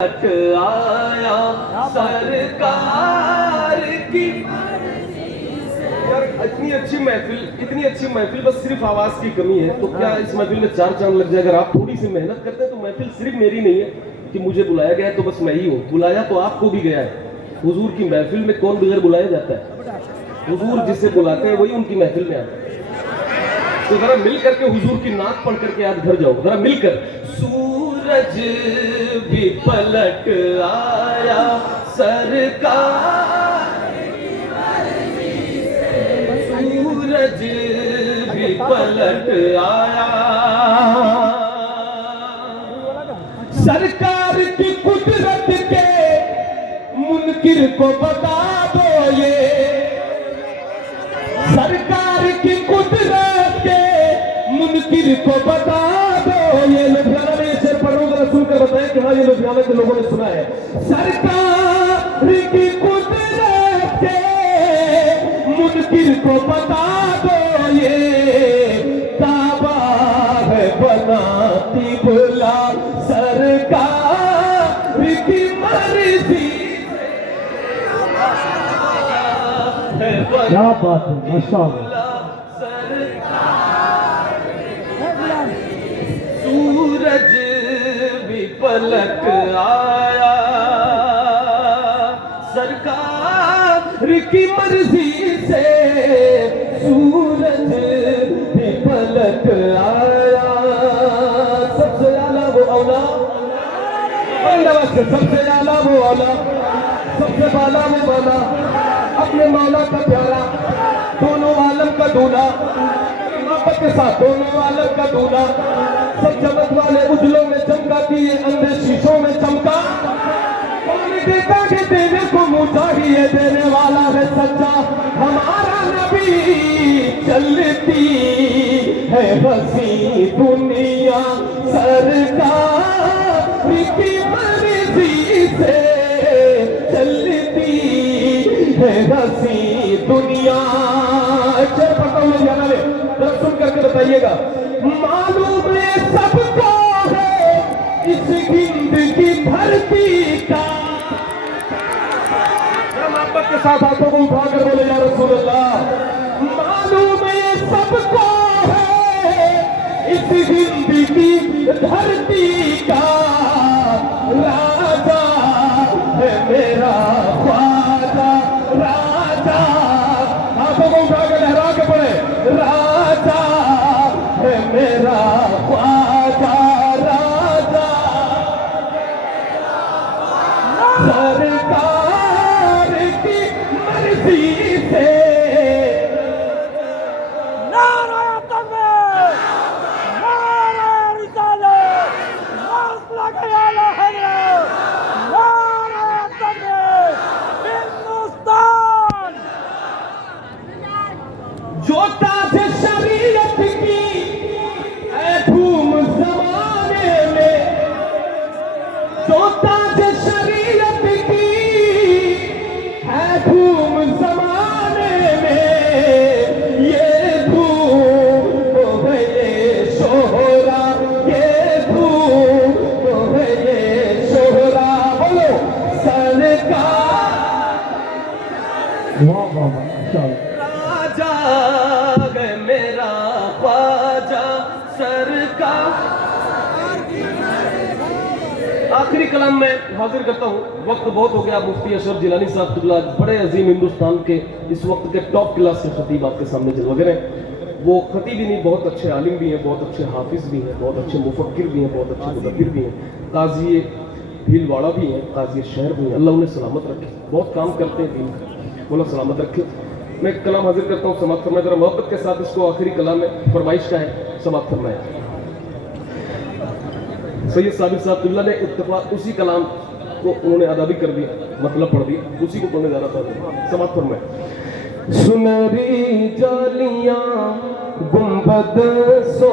आया सरकार की। यार इतनी अच्छी महफिल बस सिर्फ आवाज की कमी है। तो क्या इस महफिल में चार चांद लग जाए अगर आप थोड़ी सी मेहनत करते हैं। तो महफिल सिर्फ मेरी नहीं है कि मुझे बुलाया गया है तो बस मैं ही हूँ, बुलाया तो आपको भी गया है। हुजूर की महफिल में कौन बगैर बुलाया जाता है? हुजूर जिसे बुलाते हैं वही उनकी महफिल में आता है। तो जरा मिल करके हुजूर की नात पढ़ करके आज घर जाओ, जरा मिलकर। सूरज भी पलट आया सरकार, सूरज भी पलट आया सरकार की कुदरत के मुनकिर को बता दो। ये सरकार की कुदरत के मुनकिर को बता दो। ये लुधियाना में शेर पढ़ूंगा, सुनकर बताएं कि हाँ ये लुधियाना के लोगों ने सुना है। सरकार की कुदरत के मुनकिर को बता दो। ये काबा है बनाती भुला सरकार की मर्जी। क्या बात है, माशाअल्लाह। सूरज भी पलट आया सरकार की मर्जी से, सूरज भी पलट आया। सबसे आला वो औला, सबसे आला वो औला, सबसे बाला वो बाला, अपने मौला का प्यारा, दोनों आलम का दूल्हा, मोहब्बत के साथ दोनों आलम का दूल्हा। सब चमक वाले उजलों में चमका की ये अंधे शीशों में चमका। कौन देता है देने को मुँह चाहिए, देने वाला है सच्चा हमारा नबी। चलती है हंसी दुनिया सरकार की मर्जी से, चलती है हंसी दुनिया। शेर पढ़ता हूँ लुधियाना में, जरा सुन करके बताइएगा। मालूम है सबको है इस हिंद की धरती का। मोहब्बत के साथ हाथों को उठाकर बोले या रसूल अल्लाह। मालूम है सबको है इस हिंद की धरती का। राजा है मेरा ख्वाजा, राजा, हाथों को उठाकर लहरा के पड़े। राजा है मेरा ख्वाजा, राजा सरकार की मर्जी से। नारे तकबीर, नारे रिसालत, हौसला का आला हज़रत, नारे तकबीर, हिंदुस्तान। जो ताज शरीयत की है धूम जमाने में, जो ताज शरीयत की है धूम जमाने में, ये धूम है ये शोहरा, ये धूम है ये शोहरा। बोलो सरकार। वाह वाह वाह, माशाअल्लाह। राजा है मेरा ख्वाजा सरकार। आखिरी कलाम में हाजिर करता हूँ, वक्त बहुत हो गया। मुफ्ती अशरफ जिलानी साहब तुगला बड़े अजीम हिंदुस्तान के इस वक्त के टॉप क्लास के खतीब आपके सामने जलवा रहे हैं। वो खतीब ही नहीं, बहुत अच्छे आलिम भी हैं, बहुत अच्छे हाफिज भी हैं, बहुत अच्छे मुफक्किर भी हैं, बहुत अच्छे मुदब्बिर भी हैं, काजी भीलवाड़ा भी हैं, काजी शहर भी हैं। अल्लाह उन्हें सलामत रखे, बहुत काम करते हैं दीन का, बोला सलामत रखे। मैं कलाम हाजिर करता हूँ, समाप्त फरमाए। जरा मोहब्बत के साथ इसको आखिरी कलाम में फरमाइश का है, समाप्त फरमाए। सैयद साबिर साहब तुल्ला ने इत्तेफाक उसी कलाम को उन्होंने अदा भी कर दिया, मतलब पढ़ दिया, उसी को पढ़ने जा रहा था। समाप्त फरमाए। सुनहरी जालियां गुंबद सो